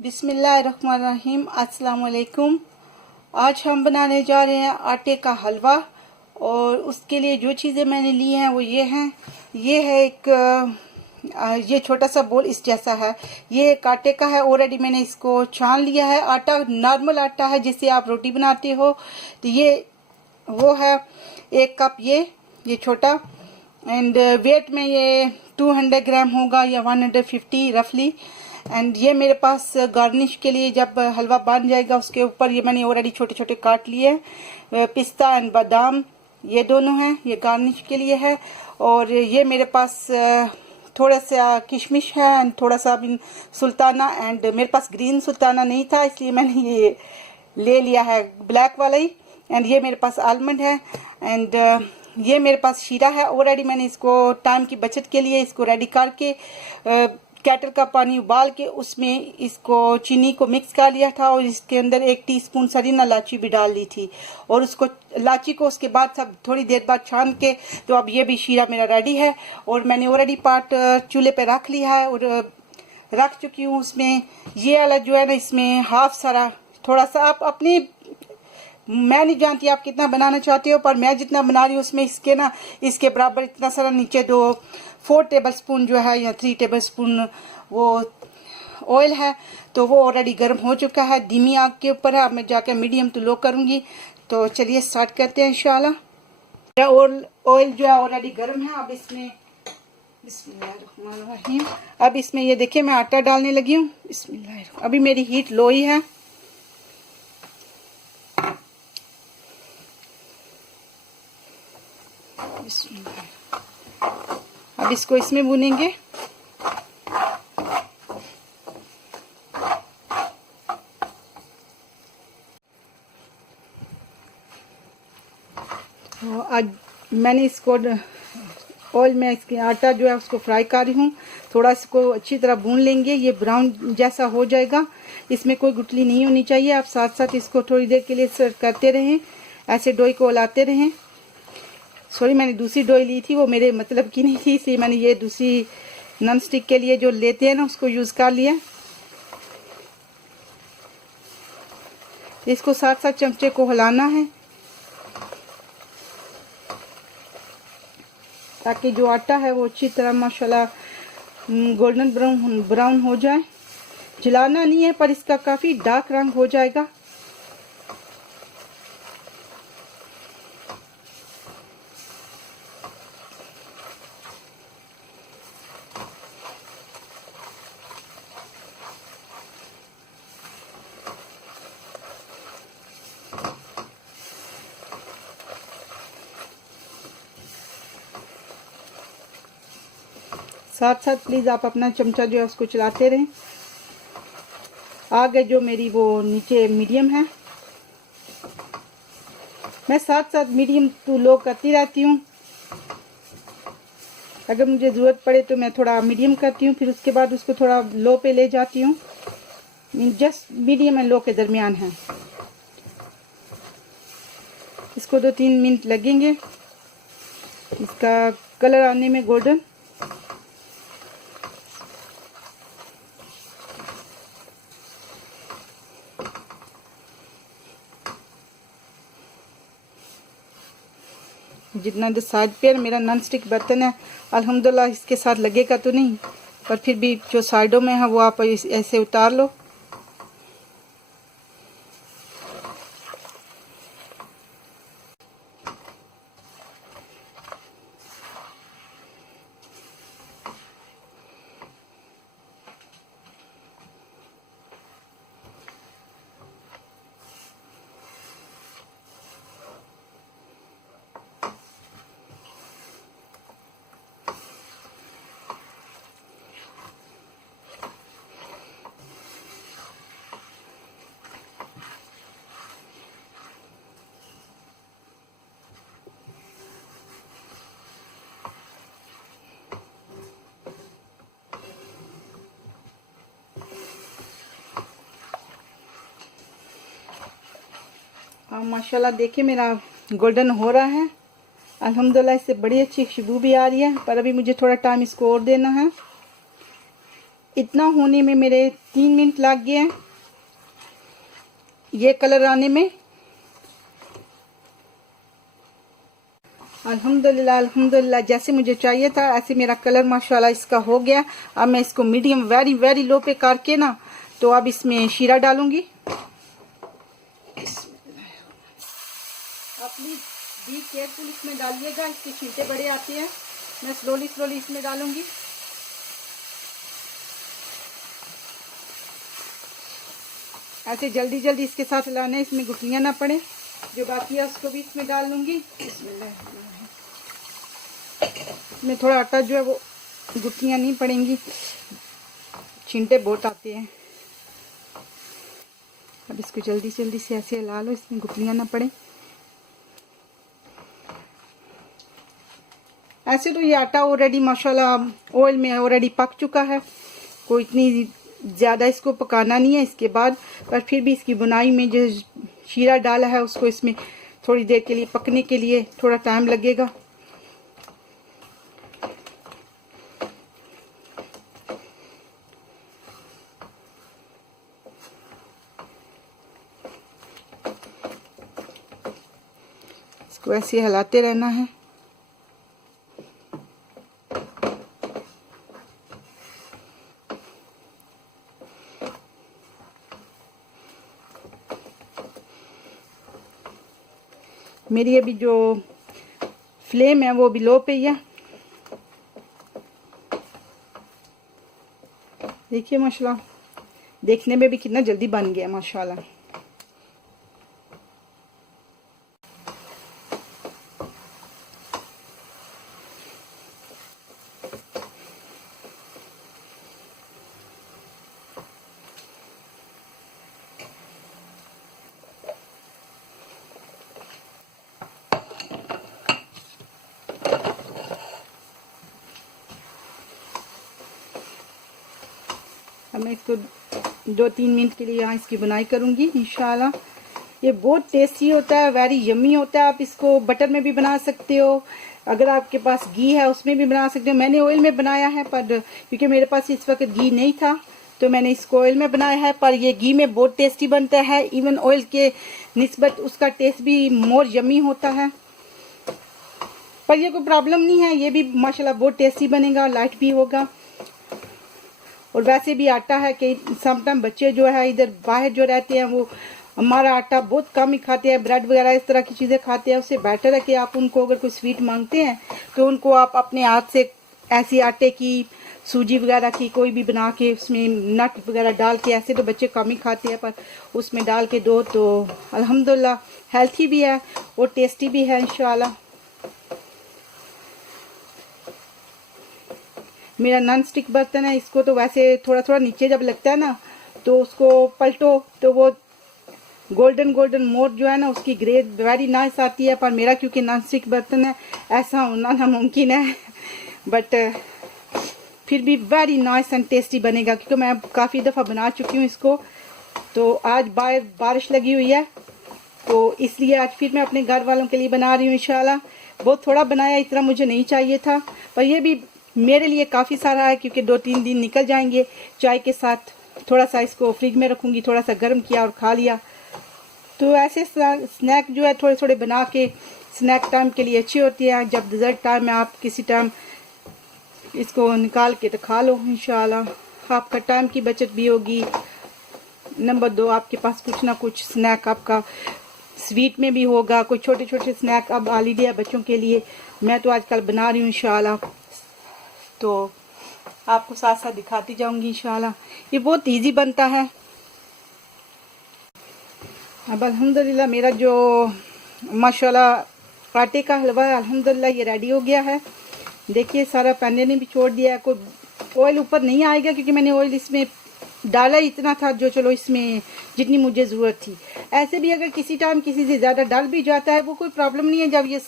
बिस्मिल्लाहिर्रहमानिर्रहीम। अस्सलाम वालेकुम। आज हम बनाने जा रहे हैं आटे का हलवा। और उसके लिए जो चीज़ें मैंने ली हैं वो ये हैं। ये है ये छोटा सा बोल इस जैसा है। ये एक आटे का है। ऑलरेडी मैंने इसको छान लिया है। आटा नॉर्मल आटा है जिससे आप रोटी बनाते हो। तो ये वो है 1 कप ये छोटा। एंड वेट में ये 200 ग्राम होगा या 150 रफली। एंड ये मेरे पास गार्निश के लिए जब हलवा बन जाएगा उसके ऊपर ये मैंने ऑलरेडी छोटे छोटे काट लिए हैं। पिस्ता एंड बादाम ये दोनों हैं, ये गार्निश के लिए है। और ये मेरे पास थोड़ा सा किशमिश है एंड थोड़ा सा सुल्ताना। एंड मेरे पास ग्रीन सुल्ताना नहीं था इसलिए मैंने ये ले लिया है ब्लैक वाला ही। एंड ये मेरे पास आलमंड है। एंड ये मेरे पास शीरा है। ऑलरेडी मैंने इसको टाइम की बचत के लिए इसको रेडी करके केटल का पानी उबाल के उसमें इसको चीनी को मिक्स कर लिया था। और इसके अंदर 1 टीस्पून सरीना इलायची भी डाल दी थी। और उसको इलायची को उसके बाद सब थोड़ी देर बाद छान के तो अब ये भी शीरा मेरा रेडी है। और मैंने ऑलरेडी पार्ट चूल्हे पे रख लिया है और रख चुकी हूँ। उसमें ये वाला जो है ना, इसमें हाफ सारा थोड़ा सा आप अपनी, मैं नहीं जानती आप कितना बनाना चाहते हो, पर मैं जितना बना रही हूँ उसमें इसके बराबर इतना सारा नीचे 4 टेबल स्पून जो है या 3 टेबल स्पून वो ऑयल है। तो वो ऑलरेडी गर्म हो चुका है, धीमी आग के ऊपर है। अब मैं जाकर मीडियम टू लो करूँगी। तो चलिए स्टार्ट करते हैं इंशाल्लाह। ऑयल जो है ऑलरेडी गर्म है। अब इसमें बिस्मिल्लाहिर्रहमानिर्रहीम। अब इसमें ये देखिए मैं आटा डालने लगी हूँ। बिस्मिल्लाह। अभी मेरी हीट लो ही है। अब इसको इसमें भूनेंगे। तो आज मैंने इसको ऑयल में इसके आटा जो है उसको फ्राई कर रही हूँ। थोड़ा इसको अच्छी तरह भून लेंगे। ये ब्राउन जैसा हो जाएगा। इसमें कोई गुठली नहीं होनी चाहिए। आप साथ साथ इसको थोड़ी देर के लिए सर्व करते रहें, ऐसे डोई को हिलाते रहें। सॉरी, मैंने दूसरी डोई ली थी, वो मेरे मतलब की नहीं थी, इसलिए मैंने ये दूसरी नॉन स्टिक के लिए जो लेते हैं ना उसको यूज़ कर लिया। इसको साथ साथ चमचे को हिलाना है ताकि जो आटा है वो अच्छी तरह माशाल्लाह गोल्डन ब्राउन हो जाए। जलाना नहीं है पर इसका काफ़ी डार्क रंग हो जाएगा। साथ साथ प्लीज़ आप अपना चमचा जो है उसको चलाते रहें। आगे जो मेरी वो नीचे मीडियम है, मैं साथ साथ मीडियम टू लो करती रहती हूँ। अगर मुझे ज़रूरत पड़े तो मैं थोड़ा मीडियम करती हूँ, फिर उसके बाद उसको थोड़ा लो पे ले जाती हूँ। जस्ट मीडियम एंड लो के दरमियान है। इसको 2-3 मिनट लगेंगे इसका कलर आने में गोल्डन। जितना जो साइड पे मेरा नॉन स्टिक बर्तन है अल्हम्दुलिल्लाह इसके साथ लगेगा तो नहीं, पर फिर भी जो साइडों में है वो आप ऐसे उतार लो। हाँ माशाल्लाह देखिए मेरा गोल्डन हो रहा है अल्हम्दुलिल्लाह। इससे बड़ी अच्छी खुशबू भी आ रही है, पर अभी मुझे थोड़ा टाइम इसको और देना है। इतना होने में मेरे 3 मिनट लग गए हैं ये कलर आने में। अल्हम्दुलिल्लाह अल्हम्दुलिल्लाह, जैसे मुझे चाहिए था ऐसे मेरा कलर माशाल्लाह इसका हो गया। अब मैं इसको मीडियम वेरी वेरी लो पे करके ना, तो अब इसमें शीरा डालूंगी। आप प्लीज बी केयरफुल इसमें डालिएगा, इसके छींटे बड़े आते हैं। मैं स्लोली स्लोली इसमें डालूंगी। ऐसे जल्दी जल्दी इसके साथ लाना, इसमें गुठलियां ना पड़े। जो बाकी है उसको भी इसमें डाल लूंगी। इसमें थोड़ा आटा जो है वो गुठलियां नहीं पड़ेंगी, छींटे बहुत आते हैं। अब इसको जल्दी जल्दी से ऐसे हिला लो, इसमें गुठलियां ना पड़े। ऐसे तो ये आटा ऑलरेडी माशाल्लाह ऑयल में ऑलरेडी पक चुका है, कोई इतनी ज़्यादा इसको पकाना नहीं है इसके बाद। पर फिर भी इसकी बुनाई में जो शीरा डाला है उसको इसमें थोड़ी देर के लिए पकने के लिए थोड़ा टाइम लगेगा। इसको ऐसे हिलाते रहना है। मेरी अभी जो फ्लेम है वो भी लो पे ही है। देखिए माशाल्लाह, देखने में भी कितना जल्दी बन गया माशाल्लाह। अब मैं इसको 2-3 मिनट के लिए यहाँ इसकी बुनाई करूँगी इंशाल्लाह। ये बहुत टेस्टी होता है, वेरी यम्मी होता है। आप इसको बटर में भी बना सकते हो, अगर आपके पास घी है उसमें भी बना सकते हो। मैंने ऑयल में बनाया है, पर क्योंकि मेरे पास इस वक्त घी नहीं था तो मैंने इसको ऑयल में बनाया है। पर ये घी में बहुत टेस्टी बनता है, इवन ऑयल के निस्बत उसका टेस्ट भी मोर यम्मी होता है। पर ये कोई प्रॉब्लम नहीं है, ये भी माशाल्लाह बहुत टेस्टी बनेगा, लाइट भी होगा। और वैसे भी आटा है कि समटाइम बच्चे जो है इधर बाहर जो रहते हैं वो हमारा आटा बहुत कम ही खाते हैं, ब्रेड वगैरह इस तरह की चीज़ें खाते हैं। उससे बेटर है कि आप उनको अगर कोई स्वीट मांगते हैं तो उनको आप अपने हाथ से ऐसी आटे की, सूजी वगैरह की कोई भी बना के उसमें नट वगैरह डाल के, ऐसे तो बच्चे कम ही खाते हैं, पर उसमें डाल के दो तो अल्हम्दुलिल्लाह हेल्थी भी है और टेस्टी भी है इंशाल्लाह। मेरा नॉन स्टिक बर्तन है, इसको तो वैसे थोड़ा थोड़ा नीचे जब लगता है ना तो उसको पलटो तो वो गोल्डन गोल्डन मोर जो है ना उसकी ग्रेड वेरी नाइस आती है। पर मेरा क्योंकि नॉन स्टिक बर्तन है ऐसा होना नामुमकिन है, बट फिर भी वेरी नाइस एंड टेस्टी बनेगा क्योंकि मैं काफ़ी दफ़ा बना चुकी हूँ इसको। तो आज बाहर बारिश लगी हुई है तो इसलिए आज फिर मैं अपने घर वालों के लिए बना रही हूँ इंशाल्लाह। बहुत थोड़ा बनाया, इतना मुझे नहीं चाहिए था, पर ये भी मेरे लिए काफ़ी सारा है क्योंकि 2-3 दिन निकल जाएंगे। चाय के साथ थोड़ा सा इसको फ्रिज में रखूँगी, थोड़ा सा गर्म किया और खा लिया। तो ऐसे स्नैक जो है थोड़े थोड़े बना के स्नैक टाइम के लिए अच्छी होती है। जब डिज़र्ट टाइम में आप किसी टाइम इसको निकाल के तो खा लो इंशाल्लाह, आपका टाइम की बचत भी होगी। नंबर 2, आपके पास कुछ ना कुछ स्नैक आपका स्वीट में भी होगा। कोई छोटे छोटे स्नैक अब हॉलीडे है बच्चों के लिए, मैं तो आजकल बना रही हूँ इंशाल्लाह, तो आपको साथ साथ दिखाती जाऊंगी इंशाल्लाह। ये बहुत इजी बनता है। अब अल्हम्दुलिल्लाह मेरा जो माशाल्लाह आटे का हलवा है अल्हम्दुलिल्लाह ये रेडी हो गया है। देखिए सारा पैने ने भी छोड़ दिया है, कोई ऑयल ऊपर नहीं आएगा क्योंकि मैंने ऑयल इसमें डाला इतना था जो चलो इसमें जितनी मुझे ज़रूरत थी। ऐसे भी अगर किसी टाइम किसी से ज़्यादा डल भी जाता है वो कोई प्रॉब्लम नहीं है, जब ये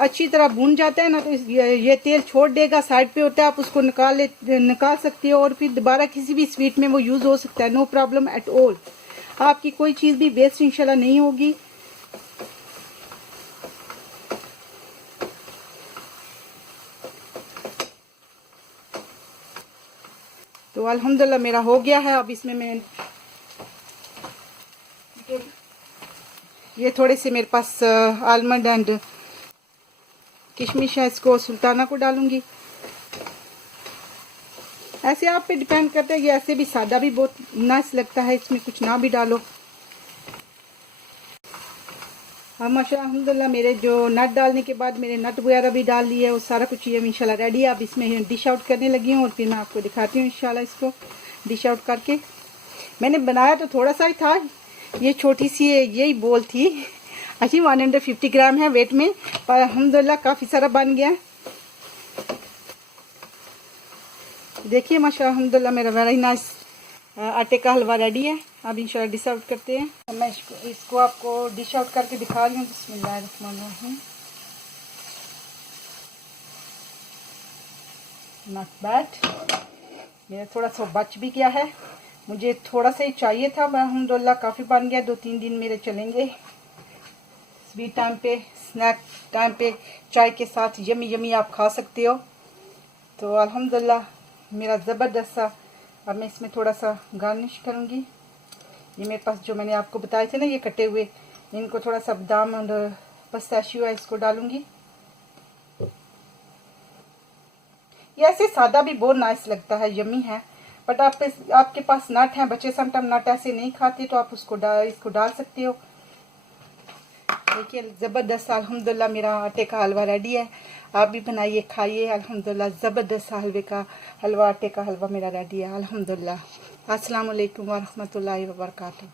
अच्छी तरह भून जाता है ना तो ये तेल छोड़ देगा, साइड पे होता है, आप उसको निकाल सकते हो और फिर दोबारा किसी भी स्वीट में वो यूज़ हो सकता है, नो प्रॉब्लम एट ऑल। आपकी कोई चीज़ भी वेस्ट इंशाल्लाह नहीं होगी। तो अल्हम्दुलिल्लाह मेरा हो गया है। अब इसमें मैं ये थोड़े से मेरे पास आलमंड एंड किशमिश है, इसको सुल्ताना को डालूंगी। ऐसे आप पे डिपेंड करता है, ये ऐसे भी सादा भी बहुत नाइस लगता है, इसमें कुछ ना भी डालो। अब माशाअल्लाह अल्हम्दुलिल्लाह मेरे जो नट डालने के बाद मेरे नट वगैरह भी डाल लिए, वो सारा कुछ ये इंशाल्लाह रेडी है। अब इसमें डिश आउट करने लगी हूँ और फिर मैं आपको दिखाती हूँ इंशाल्लाह इसको डिश आउट करके। मैंने बनाया तो थोड़ा सा ही था, ये छोटी सी यही बोल थी, अच्छी 150 ग्राम है वेट में, पर अल्हम्दुलिल्लाह काफ़ी सारा बन गया। देखिए माशाअल्लाह अल्हम्दुलिल्लाह मेरा वेरी नाइस आटे का हलवा रेडी है। अब इंशाल्लाह डिश आउट करते हैं। अब मैं इसको आपको डिश आउट करके दिखा रही हूँ। बिस्मिल्लाहिर्रहमानिर्रहीम। नॉट बैड, मेरा थोड़ा सा बच भी गया है, मुझे थोड़ा सा ही चाहिए था, अल्हम्दुलिल्लाह काफ़ी बन गया। 2-3 दिन मेरे चलेंगे। स्वीट टाइम पे, स्नैक टाइम पे चाय के साथ यमी यमी आप खा सकते हो। तो अल्हम्दुलिल्लाह मेरा ज़बरदस्त सा। अब मैं इसमें थोड़ा सा गार्निश करूँगी। ये मेरे पास जो मैंने आपको बताए थे ना ये कटे हुए, इनको थोड़ा सा बादाम और पिस्ताशियो है, इसको डालूंगी। ये ऐसे सादा भी बहुत नाइस लगता है, यमी है। बट आपके पास नट है, बच्चे समटाइम नट ऐसे नहीं खाते, तो आप इसको डाल सकते हो। देखिए ज़बरदस्त अल्हम्दुलिल्लाह मेरा आटे का हलवा रेडी है। आप भी बनाइए, खाइए। अल्हम्दुलिल्लाह ज़बरदस्त हलवे का हलवा, आटे का हलवा मेरा रेडी है अल्हम्दुलिल्लाह। अस्सलाम वालेकुम व रहमतुल्लाहि व बरकातहू।